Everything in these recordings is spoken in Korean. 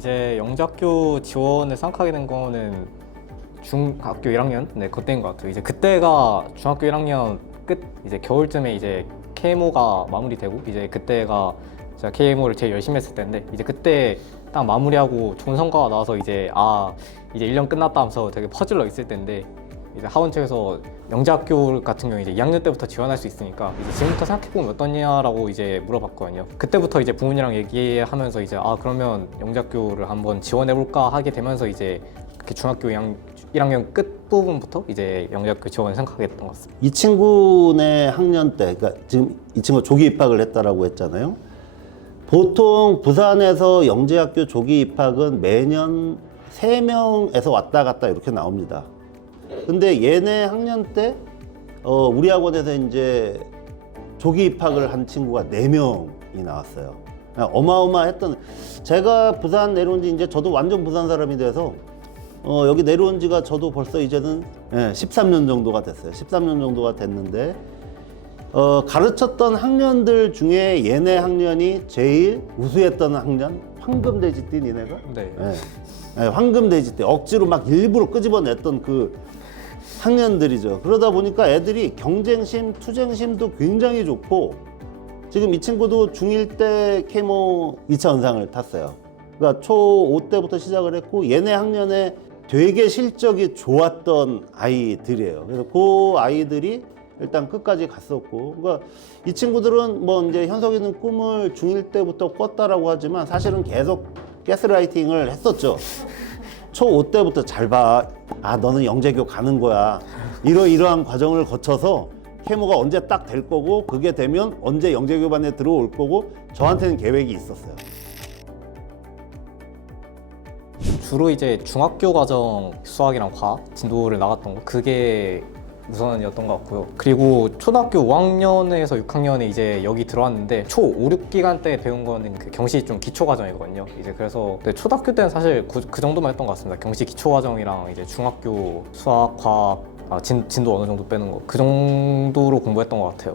이제 영재학교 지원을 생각하게 된 거는 중학교 1학년? 네, 그때인 것 같아요. 이제 그때가 중학교 1학년 끝, 이제 겨울쯤에 이제 KMO가 마무리되고, 이제 그때가 제가 KMO를 제일 열심히 했을 때인데, 이제 그때 딱 마무리하고 좋은 성과가 나와서 이제 이제 1년 끝났다 하면서 되게 퍼질러 있을 때인데, 이제 하원 측에서 영재학교 같은 경우 이제 2학년 때부터 지원할 수 있으니까 이제 지금부터 생각해보면 어떠냐라고 이제 물어봤거든요. 그때부터 이제 부모님이랑 얘기하면서 이제 그러면 영재학교를 한번 지원해볼까 하게 되면서 이제 그렇게 중학교 1학년 끝 부분부터 이제 영재학교 지원을 생각하게 됐던 것 같습니다. 이 친구네 학년 때, 그러니까 지금 이 친구가 조기 입학을 했다라고 했잖아요. 보통 부산에서 영재학교 조기 입학은 매년 3명에서 왔다 갔다 이렇게 나옵니다. 근데 얘네 학년 때 우리 학원에서 이제 조기 입학을 한 친구가 4명이 나왔어요. 어마어마했던, 제가 부산 내려온 지 이제 저도 완전 부산 사람이 돼서 여기 내려온 지가 저도 벌써 이제는 13년 정도가 됐어요. 13년 정도가 됐는데 가르쳤던 학년들 중에 얘네 학년이 제일 우수했던 학년, 황금돼지띠 니네가? 네. 황금돼지띠 억지로 막 일부러 끄집어냈던 그 학년들이죠. 그러다 보니까 애들이 경쟁심, 투쟁심도 굉장히 좋고, 지금 이 친구도 중1 때 KMO 2차 연상을 탔어요. 그러니까 초5 때부터 시작을 했고, 얘네 학년에 되게 실적이 좋았던 아이들이에요. 그래서 그 아이들이 일단 끝까지 갔었고, 그러니까 이 친구들은 뭐 이제 현석이는 꿈을 중1 때부터 꿨다라고 하지만 사실은 계속 가스라이팅을 했었죠. 초5 때부터 잘 봐. 너는 영재교 가는 거야. 이러한 과정을 거쳐서 KMO가 언제 딱 될 거고, 그게 되면 언제 영재교반에 들어올 거고, 저한테는 계획이 있었어요. 주로 이제 중학교 과정 수학이랑 과학 진도를 나갔던 거, 그게 우선이었던 것 같고요. 그리고 초등학교 5학년에서 6학년에 이제 여기 들어왔는데 초 5, 6기간 때 배운 거는 그 경시 좀 기초 과정이거든요. 이제 그래서 초등학교 때는 사실 그 정도만 했던 것 같습니다. 경시 기초 과정이랑 이제 중학교 수학, 과학, 진도 어느 정도 빼는 거, 그 정도로 공부했던 것 같아요.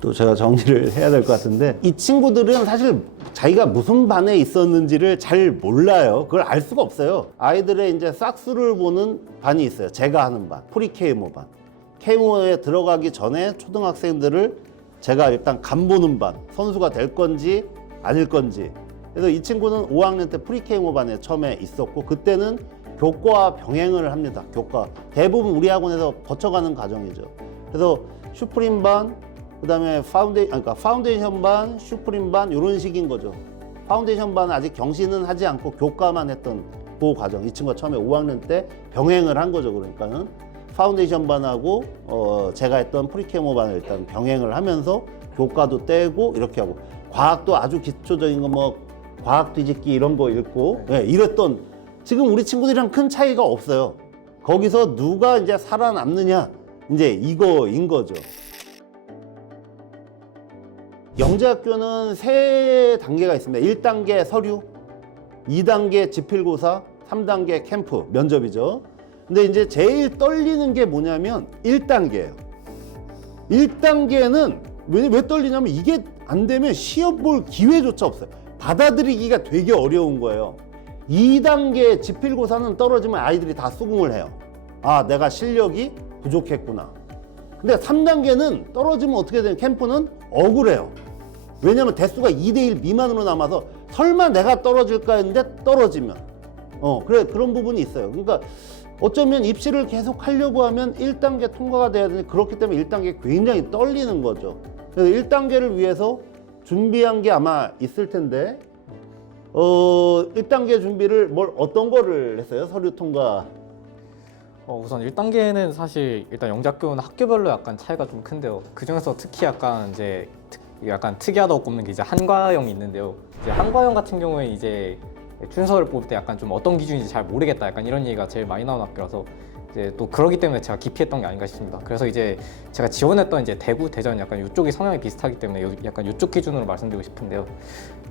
또 제가 정리를 해야 될 것 같은데, 이 친구들은 사실 자기가 무슨 반에 있었는지를 잘 몰라요. 그걸 알 수가 없어요. 아이들의 이제 싹수를 보는 반이 있어요. 제가 하는 반, 프리 KMO 반. KMO에 들어가기 전에 초등학생들을 제가 일단 간보는 반, 선수가 될 건지 아닐 건지. 그래서 이 친구는 5학년 때 프리 KMO 반에 처음에 있었고, 그때는 교과 병행을 합니다. 교과 대부분 우리 학원에서 거쳐가는 과정이죠. 그래서 슈프림 반, 그 다음에 파운데이션 반, 슈프림 반, 이런 식인 거죠. 파운데이션 반은 아직 경시는 하지 않고 교과만 했던 그 과정. 이 친구가 처음에 5학년 때 병행을 한 거죠. 그러니까는 파운데이션 반하고 제가 했던 프리케모 반을 일단 병행을 하면서 교과도 떼고 이렇게 하고, 과학도 아주 기초적인 거 뭐 과학 뒤집기 이런 거 읽고 이랬던, 지금 우리 친구들이랑 큰 차이가 없어요. 거기서 누가 이제 살아남느냐, 이제 이거인 거죠. 영재학교는 3단계가 있습니다. 1단계 서류, 2단계 지필고사, 3단계 캠프, 면접이죠. 근데 이제 제일 떨리는 게 뭐냐면 1단계예요. 1단계는 왜 떨리냐면, 이게 안 되면 시험 볼 기회조차 없어요. 받아들이기가 되게 어려운 거예요. 2단계 지필고사는 떨어지면 아이들이 다 수긍을 해요. 내가 실력이 부족했구나. 근데 3단계는 떨어지면 어떻게 되냐, 캠프는 억울해요. 왜냐면 대수가 2대1 미만으로 남아서 설마 내가 떨어질까 했는데 떨어지면 그런 부분이 있어요. 그러니까 어쩌면 입시를 계속 하려고 하면 1단계 통과가 돼야 되는데, 그렇기 때문에 1단계 굉장히 떨리는 거죠. 그래서 1단계를 위해서 준비한 게 아마 있을 텐데 1단계 준비를 어떤 거를 했어요? 서류 통과. 우선 1단계는 사실 일단 영재학교는 학교별로 약간 차이가 좀 큰데요. 그 중에서 특히 약간 특이하다고 꼽는 게 이제 한과형이 있는데요. 이제 한과형 같은 경우에 이제 준서를 뽑을 때 약간 좀 어떤 기준인지 잘 모르겠다, 약간 이런 얘기가 제일 많이 나오는 학교라서 이제 또 그러기 때문에 제가 기피했던 게 아닌가 싶습니다. 그래서 이제 제가 지원했던 이제 대구, 대전 약간 이쪽이 성향이 비슷하기 때문에 약간 이쪽 기준으로 말씀드리고 싶은데요.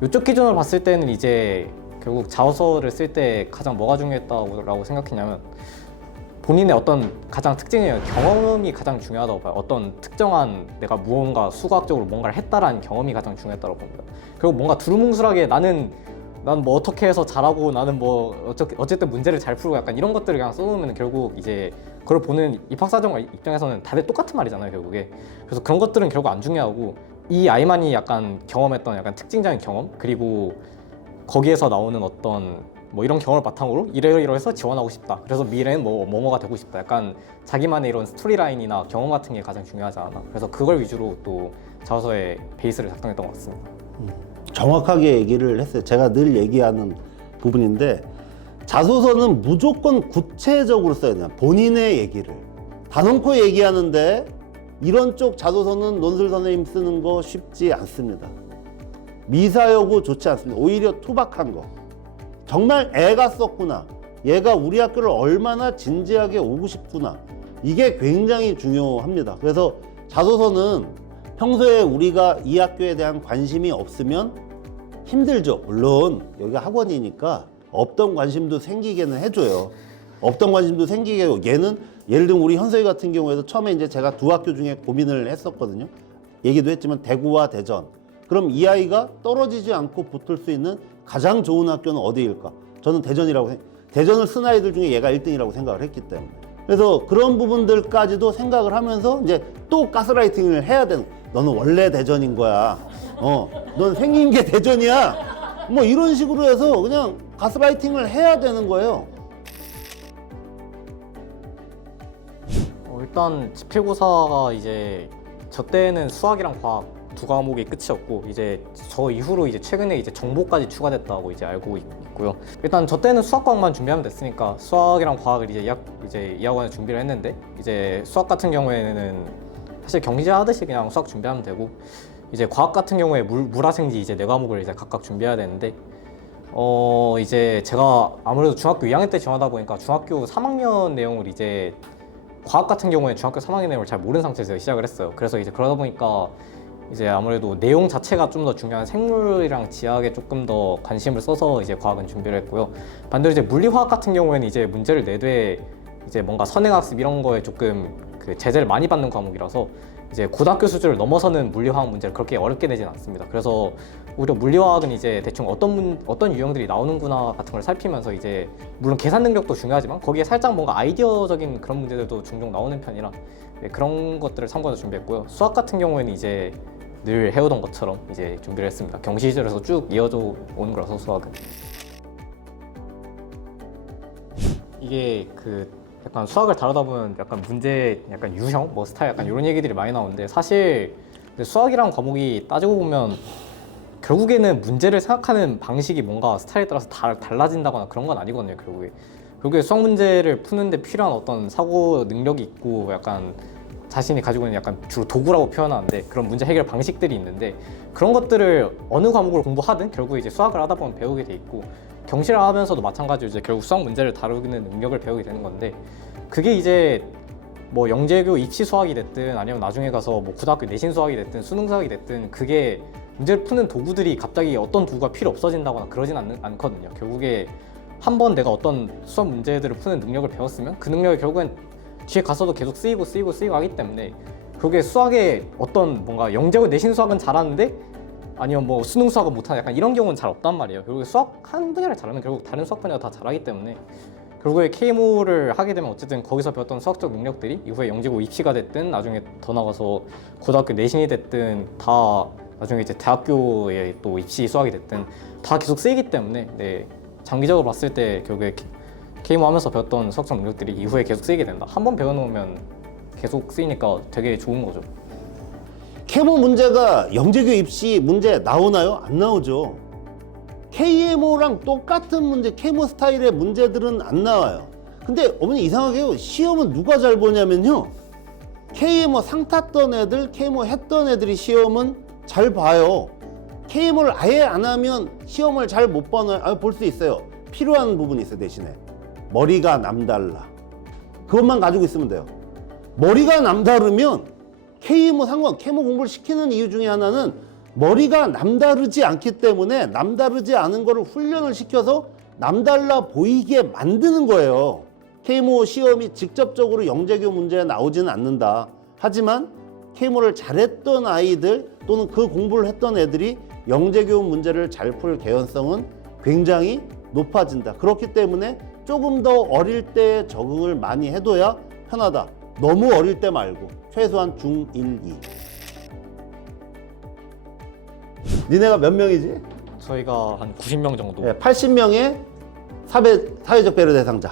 이쪽 기준으로 봤을 때는 이제 결국 자소서를 쓸 때 가장 뭐가 중요했다고 생각했냐면, 본인의 어떤 가장 특징이에요. 경험이 가장 중요하다고 봐요. 어떤 특정한 내가 무언가 수학적으로 뭔가를 했다라는 경험이 가장 중요했다고 봅니다. 그리고 뭔가 두루뭉술하게 나는 난 뭐 어떻게 해서 잘하고 나는 뭐 어쨌든 문제를 잘 풀고 약간 이런 것들을 그냥 써놓으면 결국 이제 그걸 보는 입학사정 입장에서는 다들 똑같은 말이잖아요 결국에. 그래서 그런 것들은 결국 안 중요하고 이 아이만이 약간 경험했던 약간 특징적인 경험 그리고 거기에서 나오는 어떤 뭐 이런 경험을 바탕으로 이러이러해서 지원하고 싶다. 그래서 미래는 뭐가 되고 싶다. 약간 자기만의 이런 스토리라인이나 경험 같은 게 가장 중요하지 않아. 그래서 그걸 위주로 또 자소서의 베이스를 작성했던 것 같습니다. 정확하게 얘기를 했어요. 제가 늘 얘기하는 부분인데 자소서는 무조건 구체적으로 써야 돼요. 본인의 얘기를 단언코 얘기하는데 이런 쪽 자소서는 논술 선생님 쓰는 거 쉽지 않습니다. 미사여고 좋지 않습니다. 오히려 투박한 거. 정말 애가 썼구나. 얘가 우리 학교를 얼마나 진지하게 오고 싶구나. 이게 굉장히 중요합니다. 그래서 자소서는 평소에 우리가 이 학교에 대한 관심이 없으면 힘들죠. 물론 여기가 학원이니까 없던 관심도 생기게는 해줘요. 없던 관심도 생기게 해요. 얘는 예를 들면 우리 현석이 같은 경우에도 처음에 이제 제가 두 학교 중에 고민을 했었거든요. 얘기도 했지만 대구와 대전. 그럼 이 아이가 떨어지지 않고 붙을 수 있는 가장 좋은 학교는 어디일까? 저는 대전이라고 대전을 쓴 아이들 중에 얘가 1등이라고 생각을 했기 때문에. 그래서 그런 부분들까지도 생각을 하면서 이제 또 가스라이팅을 해야 되는. 너는 원래 대전인 거야. 넌 생긴 게 대전이야. 뭐 이런 식으로 해서 그냥 가스라이팅을 해야 되는 거예요. 일단 지필고사가 이제 저 때는 수학이랑 과학 두 과목이 끝이었고 이제 저 이후로 이제 최근에 이제 정보까지 추가됐다고 이제 알고 있고요. 일단 저 때는 수학 과목만 준비하면 됐으니까 수학이랑 과학을 이제 이 학원에 준비를 했는데 이제 수학 같은 경우에는 사실 경제 하듯이 그냥 수학 준비하면 되고 이제 과학 같은 경우에 물화생지 이제 네 과목을 이제 각각 준비해야 되는데 이제 제가 아무래도 중학교 2학년 때 지원하다 보니까 중학교 3학년 내용을 이제 과학 같은 경우에 중학교 3학년 내용을 잘 모르는 상태에서 시작을 했어요. 그래서 이제 그러다 보니까 이제 아무래도 내용 자체가 좀 더 중요한 생물이랑 지학에 조금 더 관심을 써서 이제 과학은 준비를 했고요. 반대로 이제 물리화학 같은 경우에는 이제 문제를 내되 이제 뭔가 선행학습 이런 거에 조금 그 제재를 많이 받는 과목이라서 이제 고등학교 수준을 넘어서는 물리화학 문제를 그렇게 어렵게 내진 않습니다. 그래서 오히려 물리화학은 이제 대충 어떤 유형들이 나오는구나 같은 걸 살피면서 이제 물론 계산 능력도 중요하지만 거기에 살짝 뭔가 아이디어적인 그런 문제들도 종종 나오는 편이라 그런 것들을 참고해서 준비했고요. 수학 같은 경우에는 이제 늘 해오던 것처럼 이제 준비를 했습니다. 경시 시절에서 쭉 이어져 오는 거라서 수학은 이게 그 약간 수학을 다루다 보면 약간 문제 약간 유형 뭐 스타일 약간 이런 얘기들이 많이 나오는데 사실 수학이랑 과목이 따지고 보면 결국에는 문제를 생각하는 방식이 뭔가 스타일에 따라서 달라진다거나 그런 건 아니거든요. 결국에 수학 문제를 푸는데 필요한 어떤 사고 능력이 있고 약간 자신이 가지고 있는 약간 주로 도구라고 표현하는데 그런 문제 해결 방식들이 있는데 그런 것들을 어느 과목을 공부하든 결국 이제 수학을 하다 보면 배우게 돼 있고 경시를 하면서도 마찬가지로 이제 결국 수학 문제를 다루는 능력을 배우게 되는 건데 그게 이제 뭐 영재교 입시 수학이 됐든 아니면 나중에 가서 뭐 고등학교 내신 수학이 됐든 수능 수학이 됐든 그게 문제를 푸는 도구들이 갑자기 어떤 도구가 필요 없어진다거나 그러진 않거든요. 결국에 한번 내가 어떤 수학 문제들을 푸는 능력을 배웠으면 그 능력이 결국엔 뒤에 가서도 계속 쓰이고 하기 때문에 그게 수학의 어떤 뭔가 영재고 내신 수학은 잘하는데 아니면 뭐 수능 수학은 못하는 약간 이런 경우는 잘 없단 말이에요. 결국에 수학 한 분야를 잘하면 결국 다른 수학 분야가 다 잘하기 때문에 결국에 KMO를 하게 되면 어쨌든 거기서 배웠던 수학적 능력들이 이후에 영재고 입시가 됐든 나중에 더 나가서 고등학교 내신이 됐든 다 나중에 이제 대학교에 또 입시 수학이 됐든 다 계속 쓰이기 때문에 네, 장기적으로 봤을 때 결국에 KMO 하면서 배웠던 수학적 능력들이 이후에 계속 쓰이게 된다. 한번 배워놓으면 계속 쓰이니까 되게 좋은 거죠. KMO 문제가 영재교 입시 문제 나오나요? 안 나오죠. KMO랑 똑같은 문제, KMO 스타일의 문제들은 안 나와요. 근데 어머니 이상하게요. 시험은 누가 잘 보냐면요. KMO 상 탔던 애들, KMO 했던 애들이 시험은 잘 봐요. KMO를 아예 안 하면 시험을 잘 못 봐요. 볼 수 있어요. 필요한 부분이 있어요. 대신에 머리가 남달라. 그것만 가지고 있으면 돼요. 머리가 남다르면 KMO KMO 공부를 시키는 이유 중에 하나는 머리가 남다르지 않기 때문에 남다르지 않은 거를 훈련을 시켜서 남달라 보이게 만드는 거예요. KMO 시험이 직접적으로 영재교 문제에 나오지는 않는다. 하지만 KMO를 잘했던 아이들 또는 그 공부를 했던 애들이 영재교 문제를 잘 풀 개연성은 굉장히 높아진다. 그렇기 때문에 조금 더 어릴 때 적응을 많이 해둬야 편하다. 너무 어릴 때 말고 최소한 중1, 2. 니네가 몇 명이지? 저희가 한 90명 정도. 80명의 사회적 배려 대상자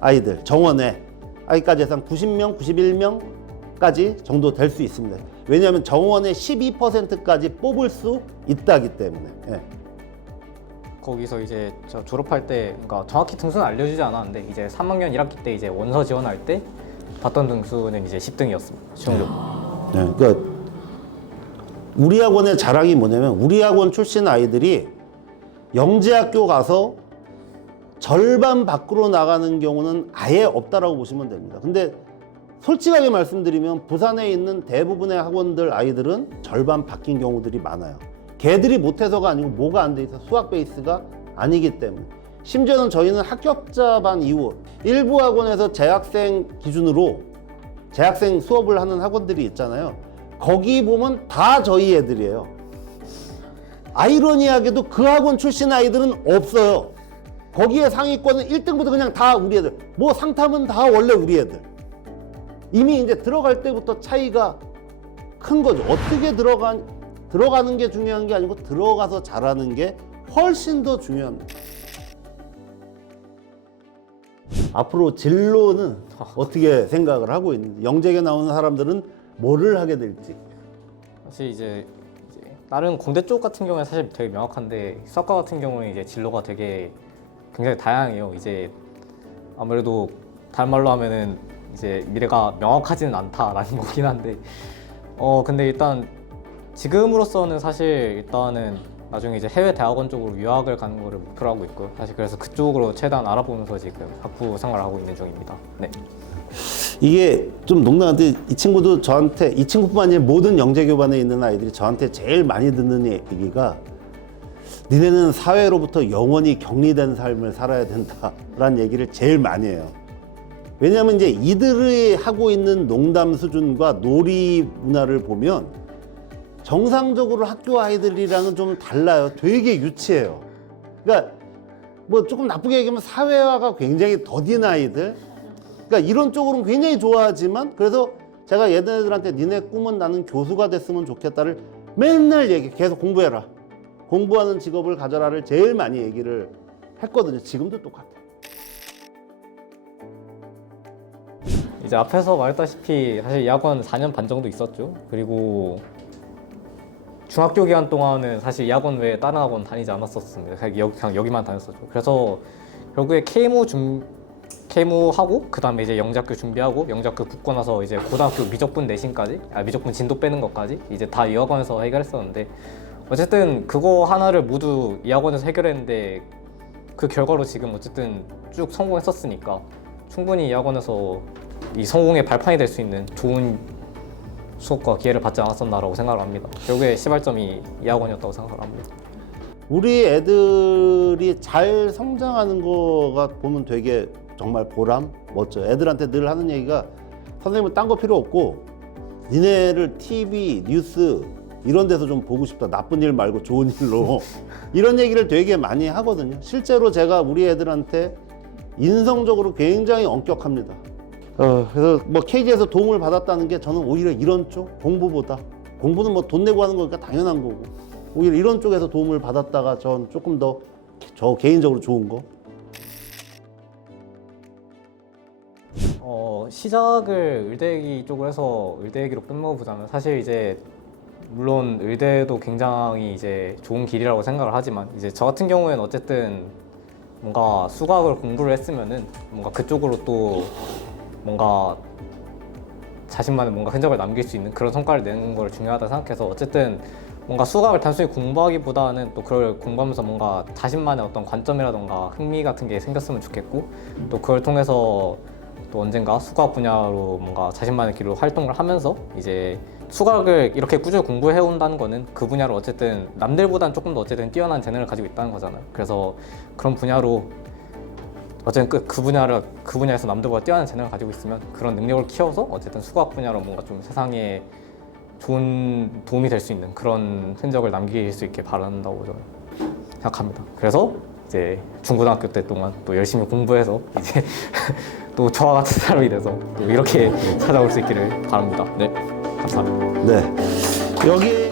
아이들 정원에 아이까지 해서 90명, 91명까지 정도 될 수 있습니다. 왜냐하면 정원의 12%까지 뽑을 수 있다기 때문에. 거기서 이제 저 졸업할 때, 그러니까 정확히 등수는 알려주지 않았는데 이제 3학년 1학기 때 이제 원서 지원할 때 봤던 등수는 이제 10등이었습니다. 시험적. 그러니까 우리 학원의 자랑이 뭐냐면 우리 학원 출신 아이들이 영재학교 가서 절반 밖으로 나가는 경우는 아예 없다라고 보시면 됩니다. 근데 솔직하게 말씀드리면 부산에 있는 대부분의 학원들 아이들은 절반 바뀐 경우들이 많아요. 걔들이 못해서가 아니고 뭐가 안 돼 있어 수학 베이스가 아니기 때문에. 심지어는 저희는 합격자 반 이후 일부 학원에서 재학생 기준으로 재학생 수업을 하는 학원들이 있잖아요. 거기 보면 다 저희 애들이에요. 아이러니하게도 그 학원 출신 아이들은 없어요. 거기에 상위권은 1등부터 그냥 다 우리 애들. 뭐 상탐은 다 원래 우리 애들. 이미 이제 들어갈 때부터 차이가 큰 거죠. 어떻게 들어가는 게 중요한 게 아니고 들어가서 잘하는 게 훨씬 더 중요합니다. 앞으로 진로는 어떻게 생각을 하고 있는지, 영재에 나오는 사람들은 뭐를 하게 될지. 사실 이제 다른 공대 쪽 같은 경우는 사실 되게 명확한데 수학과 같은 경우는 이제 진로가 되게 굉장히 다양해요. 이제 아무래도 다른 말로 하면은 이제 미래가 명확하지는 않다라는 거긴 한데 근데 일단 지금으로서는 사실 일단은 나중에 이제 해외 대학원 쪽으로 유학을 가는 거를 목표로 하고 있고요. 사실 그래서 그쪽으로 최대한 알아보면서 지금 학부 생활을 하고 있는 중입니다. 네. 이게 좀 농담한데 이 친구도 저한테, 이 친구뿐만 아니라 모든 영재교반에 있는 아이들이 저한테 제일 많이 듣는 얘기가 니네는 사회로부터 영원히 격리된 삶을 살아야 된다라는 얘기를 제일 많이 해요. 왜냐하면 이제 이들이 하고 있는 농담 수준과 놀이 문화를 보면 정상적으로 학교 아이들이랑은 좀 달라요. 되게 유치해요. 그러니까 뭐 조금 나쁘게 얘기하면 사회화가 굉장히 더딘 아이들. 그러니까 이런 쪽으로는 굉장히 좋아하지만 그래서 제가 얘네들한테 니네 꿈은 나는 교수가 됐으면 좋겠다를 맨날 계속 공부해라. 공부하는 직업을 가져라를 제일 많이 얘기를 했거든요. 지금도 똑같아요. 이제 앞에서 말했다시피 사실 이 학원 4년 반 정도 있었죠. 그리고 중학교 기간 동안은 사실 이 학원 외에 다른 학원 다니지 않았었습니다. 그냥 여기만 다녔었죠. 그래서 결국에 케이무하고 그 다음에 이제 영재학교 준비하고 영재학교 붙고 나서 이제 고등학교 미적분 내신까지 미적분 진도 빼는 것까지 이제 다 이 학원에서 해결했었는데 어쨌든 그거 하나를 모두 이 학원에서 해결했는데 그 결과로 지금 어쨌든 쭉 성공했었으니까 충분히 이 학원에서 이 성공의 발판이 될 수 있는 좋은 수업과 기회를 받지 않았었나라고 생각을 합니다. 결국에 시발점이 이 학원이었다고 생각을 합니다. 우리 애들이 잘 성장하는 거가 보면 되게 정말 보람, 멋져요. 애들한테 늘 하는 얘기가 선생님은 딴 거 필요 없고 니네를 TV, 뉴스 이런 데서 좀 보고 싶다. 나쁜 일 말고 좋은 일로. 이런 얘기를 되게 많이 하거든요. 실제로 제가 우리 애들한테 인성적으로 굉장히 엄격합니다. 그래서 뭐 KG에서 도움을 받았다는 게 저는 오히려 이런 쪽 공부보다, 공부는 뭐 돈 내고 하는 거니까 당연한 거고 오히려 이런 쪽에서 도움을 받았다가 전 조금 더 저 개인적으로 좋은 거. 시작을 의대기 쪽으로 해서 의대기로 끝내보자면 사실 이제 물론 의대도 굉장히 이제 좋은 길이라고 생각을 하지만 이제 저 같은 경우에는 어쨌든 뭔가 수학을 공부를 했으면은 뭔가 그쪽으로 또 뭔가 자신만의 뭔가 흔적을 남길 수 있는 그런 성과를 내는 걸 중요하다 생각해서 어쨌든 뭔가 수학을 단순히 공부하기보다는 또 그걸 공부하면서 뭔가 자신만의 어떤 관점이라던가 흥미 같은 게 생겼으면 좋겠고 또 그걸 통해서 또 언젠가 수학 분야로 뭔가 자신만의 길로 활동을 하면서 이제 수학을 이렇게 꾸준히 공부해 온다는 거는 그 분야로 어쨌든 남들보다는 조금 더 어쨌든 뛰어난 재능을 가지고 있다는 거잖아요. 그래서 그런 분야로 어쨌든 그 분야에서 남들보다 뛰어난 재능을 가지고 있으면 그런 능력을 키워서 어쨌든 수학 분야로 뭔가 좀 세상에 좋은 도움이 될 수 있는 그런 흔적을 남길 수 있게 바란다고 저는 생각합니다. 그래서 이제 중고등학교 때 동안 또 열심히 공부해서 이제 또 저와 같은 사람이 돼서 또 이렇게 찾아올 수 있기를 바랍니다. 네, 감사합니다. 네. 여기